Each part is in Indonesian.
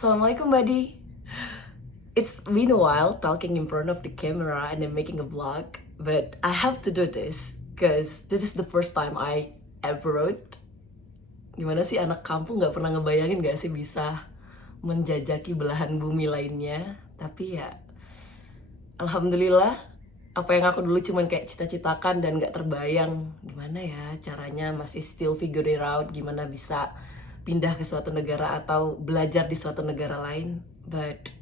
Assalamualaikum, buddy. It's been a while talking in front of the camera and then making a vlog, but I have to do this because this is the first time I ever wrote. Gimana sih anak kampung nggak pernah ngebayangin gak sih bisa menjajaki belahan bumi lainnya? Tapi ya, alhamdulillah apa yang aku dulu cuman kayak cita-citakan dan gak terbayang gimana ya caranya, masih still figure it out gimana bisa pindah ke suatu negara atau belajar di suatu negara lain. But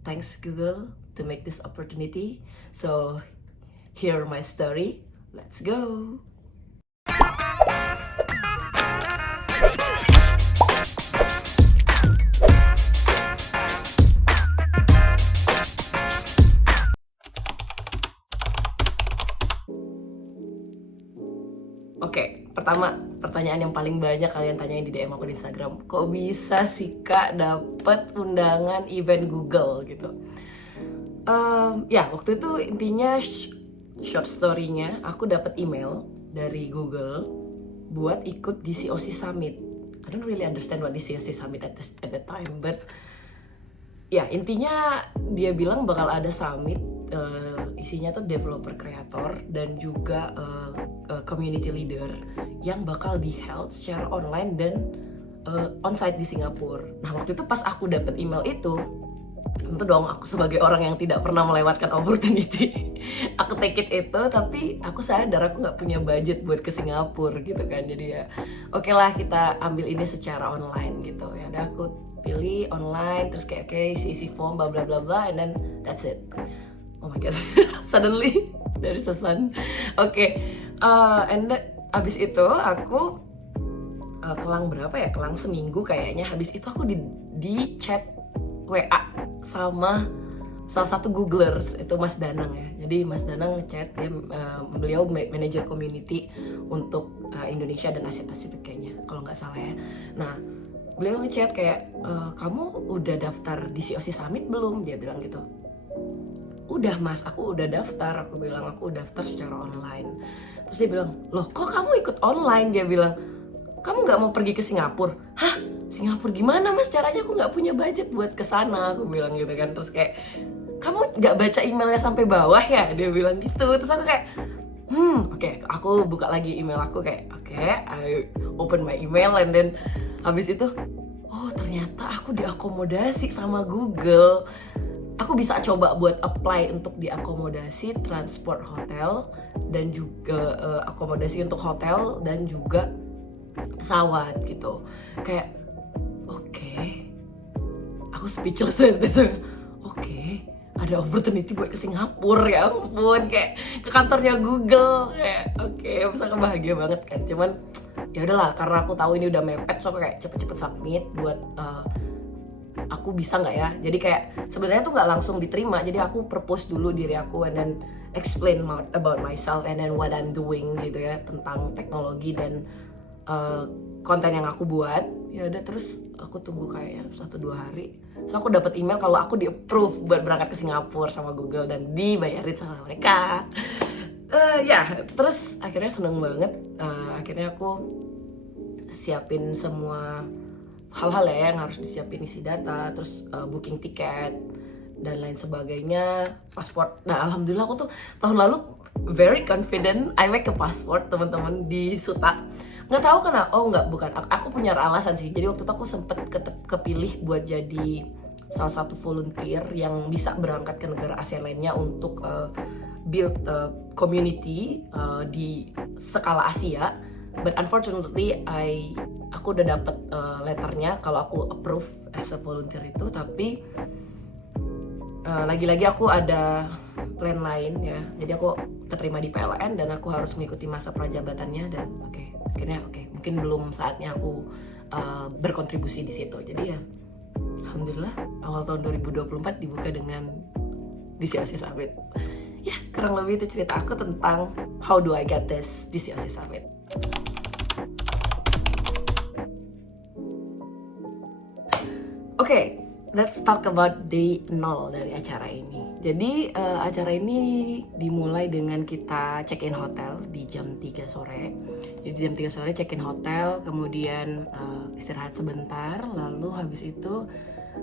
thanks Google to make this opportunity. So here my story. Let's go. Oke, pertama pertanyaan yang paling banyak kalian tanyain di DM aku di Instagram, kok bisa sih Kak dapet undangan event Google gitu? Ya waktu itu intinya short story-nya aku dapet email dari Google buat ikut di COC Summit. I don't really understand what the COC Summit at the time, but ya intinya dia bilang bakal ada summit, isinya tuh developer kreator dan juga community leader yang bakal di held secara online dan onsite di Singapura. Nah waktu itu pas aku dapet email itu, tentu dong aku sebagai orang yang tidak pernah melewatkan opportunity aku take it itu, tapi aku sadar aku nggak punya budget buat ke Singapura gitu kan. Jadi ya oke lah kita ambil ini secara online gitu. Ya udah aku pilih online, terus kayak oke, isi form bla bla bla bla, and then that's it. Oh my god, suddenly there is a sun. Oke, and then abis itu aku kelang berapa ya, kelang seminggu kayaknya. Habis itu aku di chat WA sama salah satu Googlers, itu Mas Danang ya. Jadi Mas Danang ngechat, beliau manajer community untuk Indonesia dan Asia Pasifik kayaknya, kalau nggak salah ya. Nah beliau ngechat kayak, kamu udah daftar di COC Summit belum? Dia bilang gitu. Udah mas, aku udah daftar. Aku bilang aku daftar secara online. Terus dia bilang, loh kok kamu ikut online? Dia bilang, kamu nggak mau pergi ke Singapura? Hah? Singapura gimana mas caranya? Aku nggak punya budget buat kesana. Aku bilang gitu kan. Terus kayak, kamu nggak baca emailnya sampai bawah ya? Dia bilang gitu. Terus aku kayak, oke, aku buka lagi email aku kayak, oke, I open my email and then habis itu, oh ternyata aku diakomodasi sama Google. Aku bisa coba buat apply untuk diakomodasi transport hotel dan juga akomodasi untuk hotel dan juga pesawat gitu. Kayak oke, aku speechless gitu. Oke, ada opportunity buat ke Singapura, ya ampun, kayak ke kantornya Google, kayak oke, bisa bahagia banget kan. Cuman ya udahlah, karena aku tahu ini udah mepet, so aku kayak cepet-cepet submit buat aku bisa nggak ya. Jadi kayak sebenarnya tuh nggak langsung diterima, jadi aku propose dulu diri aku and then explain about myself and then what I'm doing gitu ya, tentang teknologi dan konten yang aku buat. Ya udah, terus aku tunggu kayaknya 1-2 hari, so aku dapat email kalau aku di approve buat berangkat ke Singapura sama Google dan dibayarin sama mereka. Ya terus akhirnya seneng banget. Akhirnya aku siapin semua hal-hal ya yang harus disiapin, isi data, terus booking tiket dan lain sebagainya, paspor. Nah alhamdulillah aku tuh tahun lalu very confident I make a passport teman-teman di Suta. Nggak tahu kenapa, bukan, aku punya alasan sih. Jadi waktu itu aku sempet kepilih buat jadi salah satu volunteer yang bisa berangkat ke negara ASEAN lainnya untuk build community di skala Asia. But unfortunately aku udah dapet letternya kalau aku approve as a volunteer itu, tapi lagi-lagi aku ada plan lain ya. Jadi aku keterima di PLN dan aku harus mengikuti masa prajabatannya dan akhirnya mungkin belum saatnya aku berkontribusi di situ. Jadi ya alhamdulillah awal tahun 2024 dibuka dengan di COC Summit. Ya kurang lebih itu cerita aku tentang how do I get this di COC Summit. Oke, let's talk about day 0 dari acara ini. Jadi acara ini dimulai dengan kita check-in hotel di jam 3 sore. Jadi jam 3 sore check-in hotel, kemudian istirahat sebentar, lalu habis itu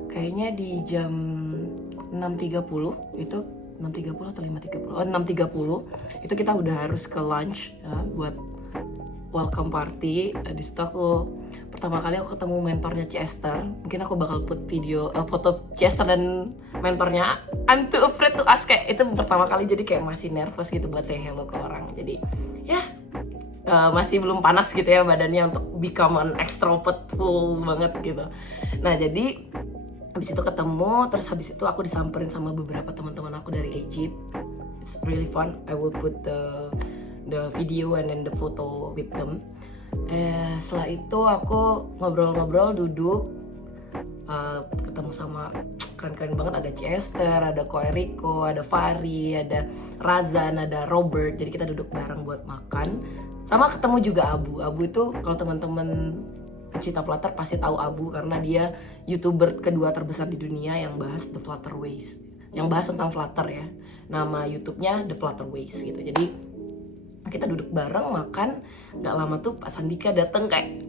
kayaknya di jam 6.30 itu 6.30 atau 5.30, oh 6.30 itu kita udah harus ke lunch ya, buat welcome party. Di situ aku pertama kali aku ketemu mentornya Chester. Mungkin aku bakal put video foto Chester dan mentornya. I'm too afraid to ask, kayak itu pertama kali jadi kayak masih nervous gitu buat say hello ke orang. Jadi ya masih belum panas gitu ya badannya untuk become an extrovert full banget gitu. Nah jadi habis itu ketemu, terus habis itu aku disamperin sama beberapa teman-teman aku dari Egypt. It's really fun. I will put the video and then the photo with them. Setelah itu aku ngobrol-ngobrol, duduk, ketemu sama keren-keren banget. Ada Chester, ada Ko Eriko, ada Fari, ada Razan, ada Robert. Jadi kita duduk bareng buat makan. Sama ketemu juga Abu. Abu itu kalau teman-teman pecinta Flutter pasti tahu Abu karena dia YouTuber kedua terbesar di dunia yang bahas The Flutterways, yang bahas tentang Flutter ya. Nama YouTube-nya The Flutterways gitu. Jadi kita duduk bareng makan, nggak lama tuh Pak Sandika datang kayak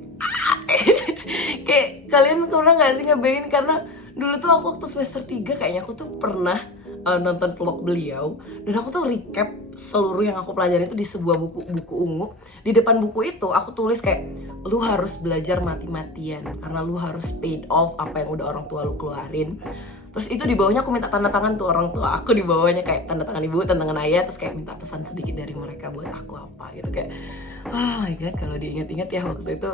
kayak kalian pernah nggak sih ngebayangin, karena dulu tuh aku waktu semester 3 kayaknya aku tuh pernah nonton vlog beliau dan aku tuh recap seluruh yang aku pelajari itu di sebuah buku ungu. Di depan buku itu aku tulis kayak lu harus belajar mati-matian karena lu harus paid off apa yang udah orang tua lu keluarin. Terus itu di bawahnya aku minta tanda tangan tuh orang tua aku, di bawahnya kayak tanda tangan ibu, tanda tangan ayah, terus kayak minta pesan sedikit dari mereka buat aku apa gitu. Kayak oh my god, kalau diingat-ingat ya waktu itu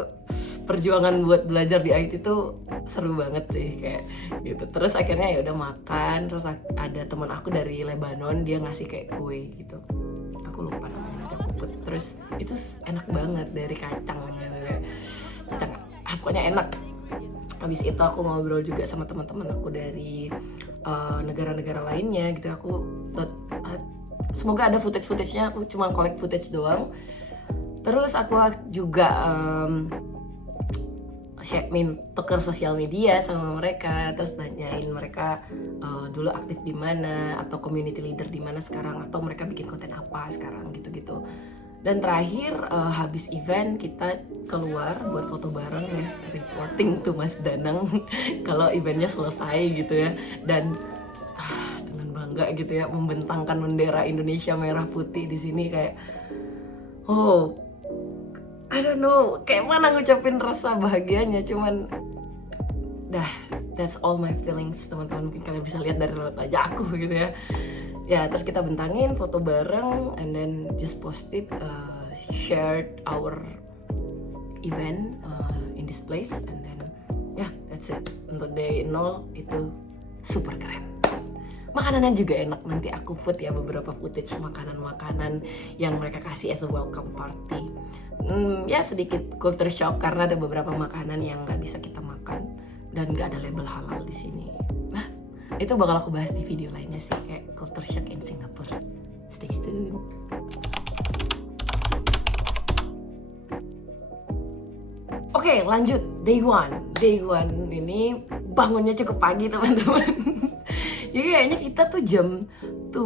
perjuangan buat belajar di IT tuh seru banget sih kayak gitu. Terus akhirnya ya udah makan, terus ada teman aku dari Lebanon, dia ngasih kayak kue gitu, aku lupa namanya, nanti aku put. Terus itu enak banget, dari kacang gitu kayak kacang, pokoknya enak. Habis itu aku ngobrol juga sama teman-teman aku dari negara-negara lainnya gitu. Aku semoga ada footage-nya, aku cuma collect footage doang. Terus aku juga tuker sosial media sama mereka, terus nanyain mereka dulu aktif di mana atau community leader di mana sekarang, atau mereka bikin konten apa sekarang gitu-gitu. Dan terakhir habis event kita keluar buat foto bareng ya, reporting tuh Mas Danang kalau eventnya selesai gitu ya. Dan dengan bangga gitu ya membentangkan bendera Indonesia merah putih di sini, kayak oh I don't know kayak mana ngucapin rasa bahagianya, cuman that's all my feelings teman-teman. Mungkin kalian bisa lihat dari raut wajah aku gitu ya. Ya, terus kita bentangin foto bareng and then just post it, shared our event in this place, and then that's it. Untuk day 0 itu super keren. Makanannya juga enak, nanti aku put ya beberapa footage makanan-makanan yang mereka kasih as a welcome party. Ya sedikit culture shock karena ada beberapa makanan yang nggak bisa kita makan dan nggak ada label halal di sini. Itu bakal aku bahas di video lainnya sih, kayak culture shock in Singapore. Stay tune. Oke, lanjut. Day one ini bangunnya cukup pagi teman-teman. Jadi kayaknya kita tuh jam 6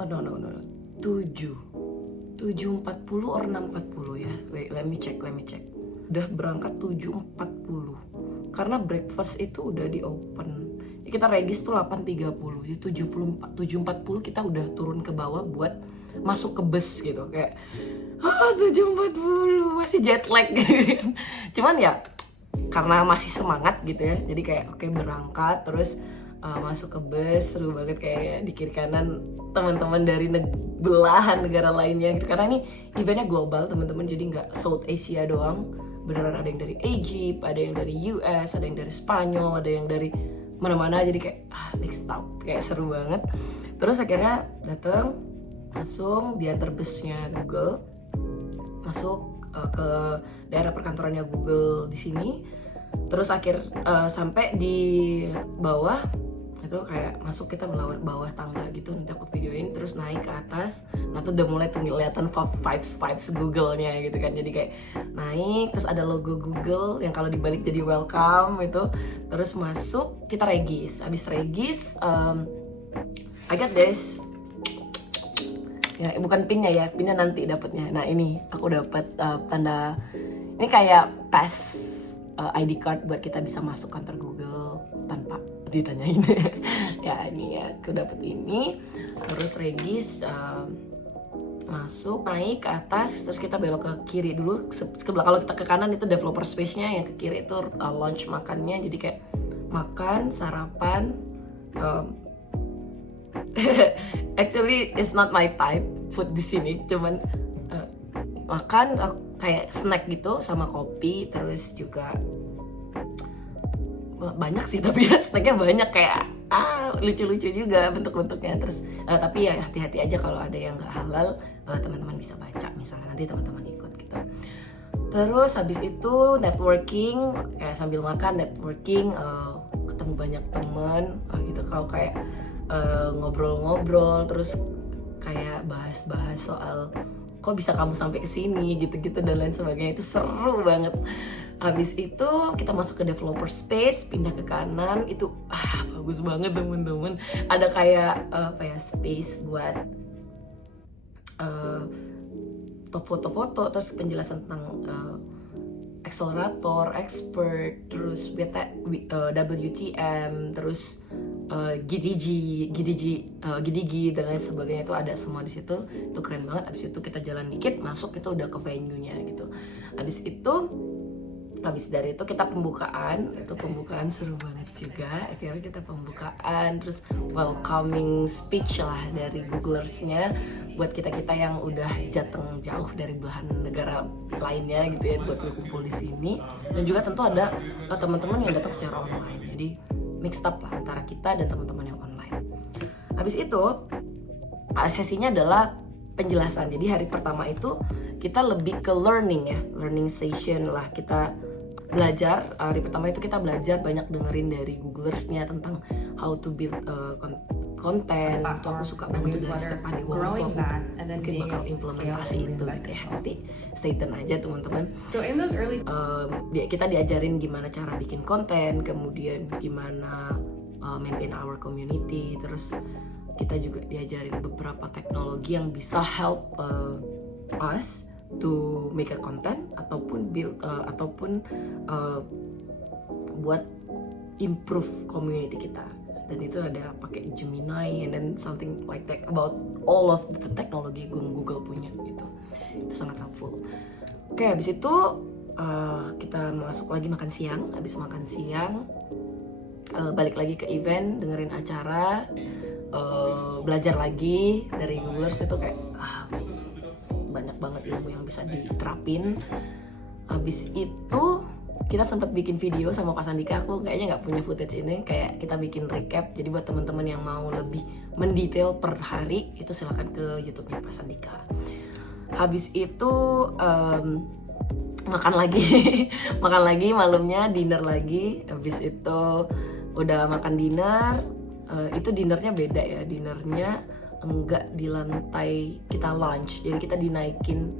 7:40 or 6:40 ya. Wait, let me check. Udah berangkat 7:40 karena breakfast itu udah di open. Ya, kita regis tuh 8:30, jadi 7:40 kita udah turun ke bawah buat masuk ke bus gitu. Kayak 7:40 masih jet lag gitu. Cuman ya karena masih semangat gitu ya, jadi kayak oke, berangkat terus masuk ke bus. Seru banget kayak di kiri kanan teman-teman dari belahan negara lainnya gitu, karena ini eventnya global teman-teman, jadi nggak South Asia doang, beneran ada yang dari Egypt, ada yang dari US, ada yang dari Spanyol, ada yang dari mana-mana. Jadi kayak next stop, kayak seru banget. Terus akhirnya datang, langsung diantar busnya Google masuk ke daerah perkantorannya Google di sini. Terus sampai di bawah itu kayak masuk, kita bawah tangga gitu, nanti aku videoin. Terus naik ke atas, nah tuh udah mulai tuh kelihatan vibes Google-nya gitu kan. Jadi kayak naik, terus ada logo Google yang kalau dibalik jadi welcome itu. Terus masuk, kita regis. Habis regis, I got this. Ya bukan pinnya ya, pinnya nanti dapatnya. Nah ini aku dapat tanda, ini kayak pass ID card buat kita bisa masuk kantor Google tanpa ditanyain. Ya ini ya, aku dapet ini, terus regis, masuk, naik ke atas, terus kita belok ke kiri dulu. Kalau kita ke kanan itu developer space-nya, yang ke kiri itu lunch makannya. Jadi kayak makan, sarapan. Actually it's not my type food di sini, cuman makan kayak snack gitu sama kopi, terus juga banyak sih tapi ya snacknya banyak, kayak lucu-lucu juga bentuk-bentuknya. Terus tapi ya hati-hati aja kalau ada yang nggak halal, teman-teman bisa baca misalnya, nanti teman-teman ikut gitu. Terus habis itu networking, kayak sambil makan networking, ketemu banyak teman gitu. Kalau kayak ngobrol-ngobrol, terus kayak bahas-bahas soal kok bisa kamu sampai ke sini gitu-gitu dan lain sebagainya. Itu seru banget. Habis itu kita masuk ke developer space, pindah ke kanan, itu bagus banget teman-teman. Ada kayak space buat foto-foto, terus penjelasan tentang accelerator, expert, terus WTM, terus GDG dan lain sebagainya. Itu ada semua di situ. Itu keren banget. Abis itu kita jalan dikit masuk, itu udah ke venue-nya gitu. Habis dari itu kita pembukaan. Itu pembukaan seru banget juga. Akhirnya kita pembukaan, terus welcoming speech lah dari Googlers-nya buat kita-kita yang udah jateng jauh dari belahan negara lainnya gitu ya, buat berkumpul di sini. Dan juga tentu ada teman-teman yang datang secara online. Jadi mixed up lah antara kita dan teman-teman yang online. Habis itu sesinya adalah penjelasan. Jadi hari pertama itu kita lebih ke learning session lah. Kita belajar, hari pertama itu kita belajar banyak dengerin dari Googlers-nya tentang how to build konten. Itu aku suka banget tuh dari Stephanie Wong, itu aku mungkin bakal implementasi itu gitu ya. Nanti stay tune aja teman-teman. Kita diajarin gimana cara bikin konten, kemudian gimana maintain our community, terus kita juga diajarin beberapa teknologi yang bisa help us to make a content ataupun build buat improve community kita. Dan itu ada pakai Gemini and then something like that about all of the teknologi Google punya gitu. Itu sangat helpful. Oke, habis itu kita masuk lagi makan siang. Habis makan siang balik lagi ke event, dengerin acara, belajar lagi dari Googlers. Itu kayak banyak banget ilmu yang bisa diterapin. Habis itu kita sempat bikin video sama Pak Sandika. Aku kayaknya nggak punya footage ini, kayak kita bikin recap. Jadi buat teman-teman yang mau lebih mendetail per hari, itu silakan ke YouTube-nya Pak Sandika. Habis itu makan lagi malamnya, dinner lagi. Habis itu udah makan dinner, itu dinernya beda ya. Dinernya enggak di lantai kita lunch, jadi kita dinaikin.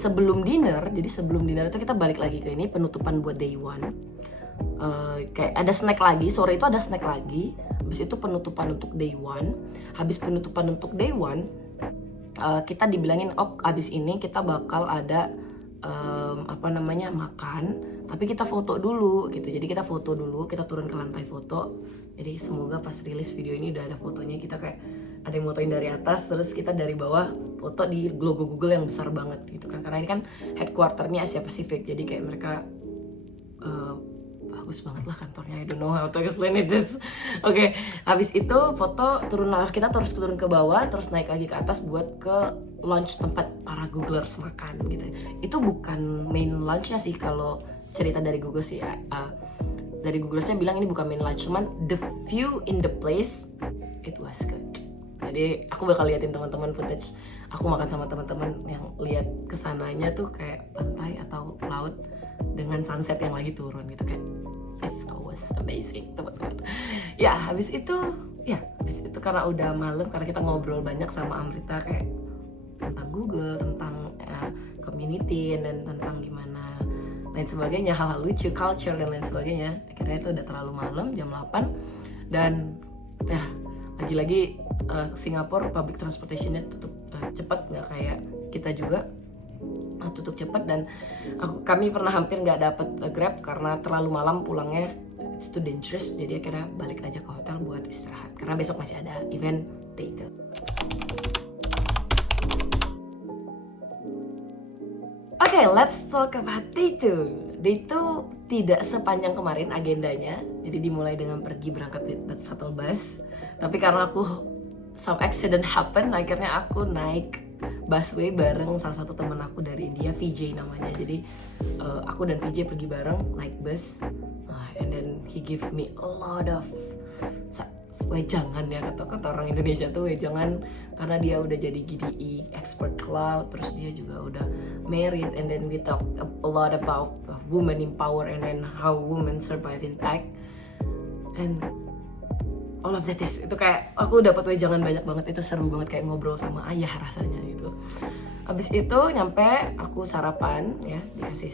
Sebelum dinner itu kita balik lagi ke ini, penutupan buat day one. Kayak ada snack lagi, sore itu ada snack lagi. Habis itu penutupan untuk day one. Habis penutupan untuk day one, kita dibilangin, abis ini kita bakal ada makan, tapi kita foto dulu gitu. Jadi kita foto dulu, kita turun ke lantai foto. Jadi semoga pas rilis video ini udah ada fotonya. Kita kayak ada yang motoin dari atas, terus kita dari bawah foto di logo Google yang besar banget gitu kan. Karena ini kan headquarternya Asia Pacific, jadi kayak mereka bagus banget lah kantornya. I don't know how to explain it. Oke, habis itu foto, kita terus turun ke bawah, terus naik lagi ke atas buat ke lunch tempat para Googlers makan gitu. Itu bukan main lunchnya sih kalau cerita dari Google sih ya. Dari Googlersnya bilang ini bukan main lunch, cuman the view in the place it was good. Jadi aku bakal liatin teman-teman footage aku makan sama teman-teman yang lihat kesananya tuh kayak pantai atau laut dengan sunset yang lagi turun gitu, kayak it's always amazing teman-teman. Habis itu karena udah malam, karena kita ngobrol banyak sama Amrita kayak tentang Google, tentang community dan tentang gimana lain sebagainya, hal-hal lucu, culture dan lain sebagainya. Akhirnya itu udah terlalu malam, jam 8, dan lagi-lagi Singapore public transportation-nya tutup cepat, nggak kayak kita juga. tutup cepet, dan kami pernah hampir nggak dapet Grab karena terlalu malam pulangnya, it's too dangerous. Jadi akhirnya balik aja ke hotel buat istirahat karena besok masih ada event day itu. Oke, let's talk about day 2. Day 2 tidak sepanjang kemarin agendanya. Jadi dimulai dengan pergi berangkat di shuttle bus. Tapi karena aku some accident happen, akhirnya aku naik busway bareng salah satu temen aku dari India, VJ namanya. Jadi aku dan VJ pergi bareng naik bus, and then he give me a lot of wejangan ya, kata orang Indonesia tuh wejangan, karena dia udah jadi GDE expert cloud, terus dia juga udah married, and then we talk a lot about women in power and then how women survive in tech, and all of that is, itu kayak aku dapat wejangan banyak banget, itu seru banget, kayak ngobrol sama ayah rasanya gitu. Abis itu nyampe aku sarapan ya, dikasih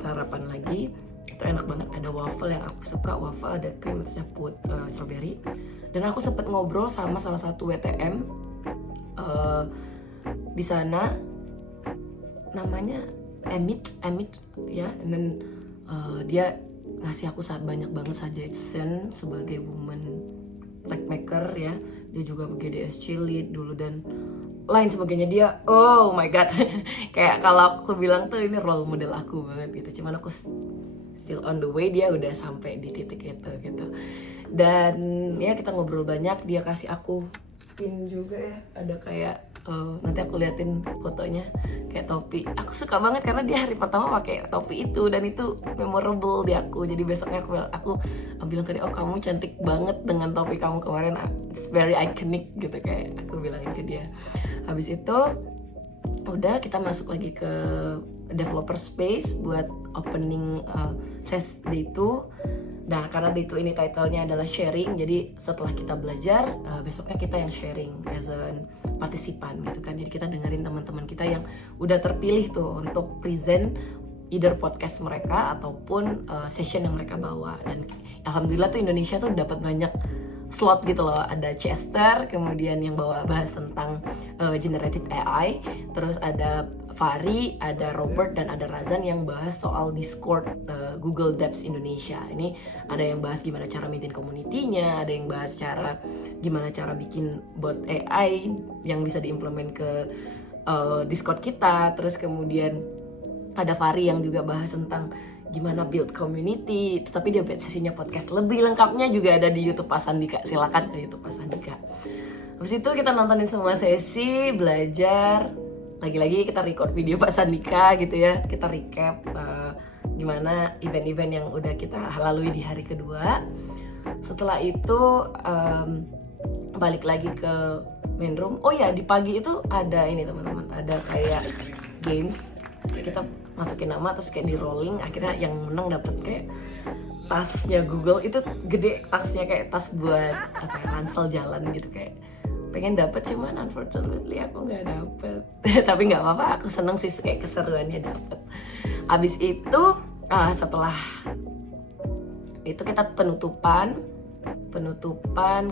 sarapan lagi, itu enak banget, ada waffle yang aku suka, waffle ada krim atasnya put strawberry, dan aku sempet ngobrol sama salah satu WTM di sana, namanya Amit ya, dan dia ngasih aku banyak banget suggestion sebagai woman tech maker ya. Dia juga GDS Lead dulu dan lain sebagainya. Dia oh my god kayak kalau aku bilang tuh ini role model aku banget gitu, cuman aku still on the way, dia udah sampai di titik itu gitu. Dan ya kita ngobrol banyak, dia kasih aku pin juga ya, ada kayak nanti aku liatin fotonya, kayak topi. Aku suka banget karena dia hari pertama pakai topi itu dan itu memorable di aku. Jadi besoknya aku bilang ke dia, oh kamu cantik banget dengan topi kamu kemarin, it's very iconic gitu, kayak aku bilangin ke dia. Habis itu udah kita masuk lagi ke developer space buat opening day 2. Nah karena day 2 ini title-nya adalah sharing, jadi setelah kita belajar besoknya kita yang sharing as a partisipan gitu kan. Jadi kita dengerin teman-teman kita yang udah terpilih tuh untuk present either podcast mereka ataupun session yang mereka bawa. Dan alhamdulillah tuh Indonesia tuh dapat banyak slot gitu loh. Ada Chester, kemudian yang bahas tentang generative AI, terus ada Fari, ada Robert, dan ada Razan yang bahas soal Discord Google Devs Indonesia. Ini ada yang bahas gimana cara maintain community-nya, ada yang bahas gimana cara bikin bot AI yang bisa diimplement ke Discord kita. Terus kemudian ada Fari yang juga bahas tentang gimana build community, tapi dia sesinya podcast. Lebih lengkapnya juga ada di YouTube Pak Sandika, silakan ke YouTube Pak Sandika. Habis itu kita nontonin semua sesi, belajar. Lagi-lagi kita record video Pak Sandika gitu ya, kita recap gimana event-event yang udah kita lalui di hari kedua. Setelah itu balik lagi ke main room. Oh ya, di pagi itu ada ini teman-teman, ada kayak games. Kita masukin nama terus kayak di rolling, akhirnya yang menang dapet kayak tasnya Google, itu gede tasnya, kayak tas buat apa ya, ransel jalan gitu. Kayak pengen dapet, cuman unfortunately aku nggak dapet. Tapi nggak apa-apa, aku seneng sih kayak keseruannya dapet. Abis itu setelah itu kita penutupan,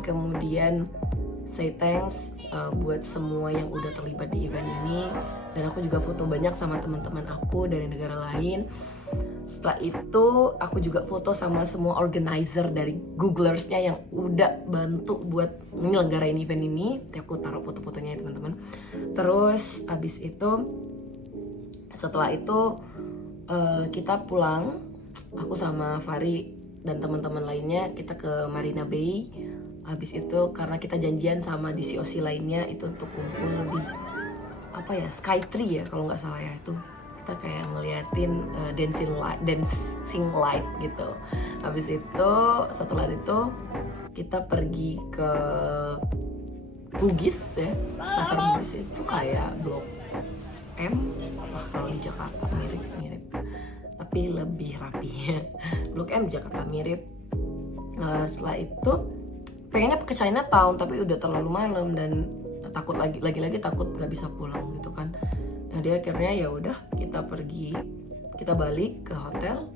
kemudian say thanks buat semua yang udah terlibat di event ini. Dan aku juga foto banyak sama teman-teman aku dari negara lain. Setelah itu aku juga foto sama semua organizer dari Googlers-nya yang udah bantu buat menyelenggarain event ini. Nanti aku taruh foto-fotonya ya teman-teman. Terus abis itu, setelah itu kita pulang. Aku sama Fari dan teman-teman lainnya kita ke Marina Bay. Abis itu karena kita janjian sama DCOC lainnya itu untuk kumpul di apa ya, Skytree ya kalau nggak salah ya, itu kita kayak ngeliatin dancing light gitu. Habis itu setelah itu kita pergi ke Bugis ya, pasar Bugis itu kayak Blok M. Wah, kalau di Jakarta mirip tapi lebih rapi ya. Blok M Jakarta mirip. Setelah itu pengennya ke Chinatown tapi udah terlalu malam dan takut lagi takut nggak bisa pulang gitu kan. Nah dia akhirnya ya udah kita balik ke hotel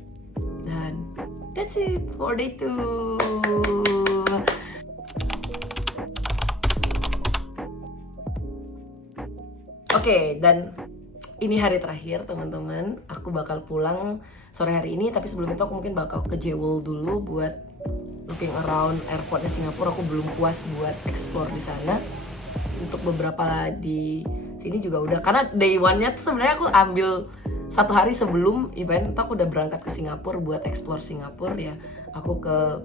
dan that's it for day 2. Oke, dan ini hari terakhir teman-teman, aku bakal pulang sore hari ini. Tapi sebelum itu aku mungkin bakal ke Jewel dulu buat looking around airportnya Singapura. Aku belum puas buat explore di sana. Untuk beberapa di sini juga udah, karena day one-nya tuh sebenarnya aku ambil 1 hari sebelum event. Aku udah berangkat ke Singapura buat explore Singapura ya. Aku ke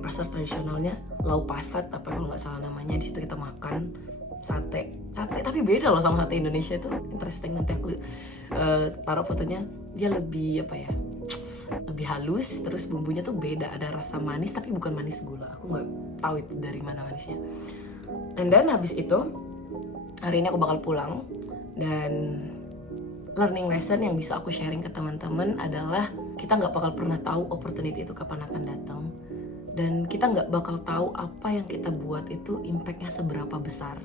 pasar tradisionalnya Lau Pasat kalau nggak salah namanya. Di situ kita makan sate tapi beda loh sama sate Indonesia. Itu interesting, nanti aku taruh fotonya. Dia lebih lebih halus, terus bumbunya tuh beda, ada rasa manis tapi bukan manis gula. Aku nggak tahu itu dari mana manisnya. And then habis itu hari ini aku bakal pulang, dan learning lesson yang bisa aku sharing ke teman-teman adalah kita nggak bakal pernah tahu opportunity itu kapan akan datang, dan kita nggak bakal tahu apa yang kita buat itu impactnya seberapa besar.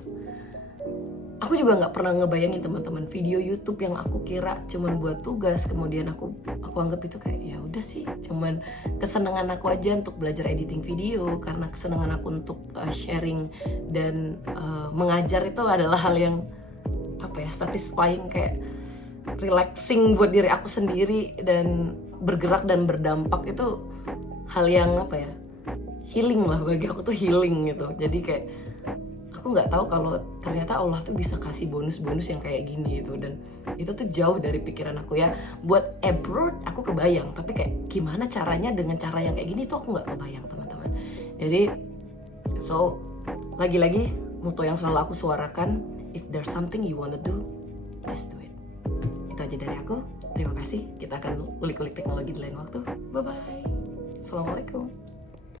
Aku juga nggak pernah ngebayangin teman-teman video YouTube yang aku kira cuman buat tugas, kemudian aku anggap itu kayak ya udah sih cuman kesenangan aku aja untuk belajar editing video, karena kesenangan aku untuk sharing dan mengajar itu adalah hal yang satisfying, kayak relaxing buat diri aku sendiri, dan bergerak dan berdampak itu hal yang healing lah bagi aku tuh, healing gitu. Jadi kayak aku nggak tahu kalau ternyata Allah tuh bisa kasih bonus-bonus yang kayak gini gitu, dan itu tuh jauh dari pikiran aku ya. Buat abroad aku kebayang, tapi kayak gimana caranya dengan cara yang kayak gini tuh aku nggak kebayang teman-teman. Jadi lagi-lagi motto yang selalu aku suarakan, if there's something you wanna do, just do it. Itu aja dari aku. Terima kasih. Kita akan ulik-ulik teknologi di lain waktu. Bye bye. Assalamualaikum.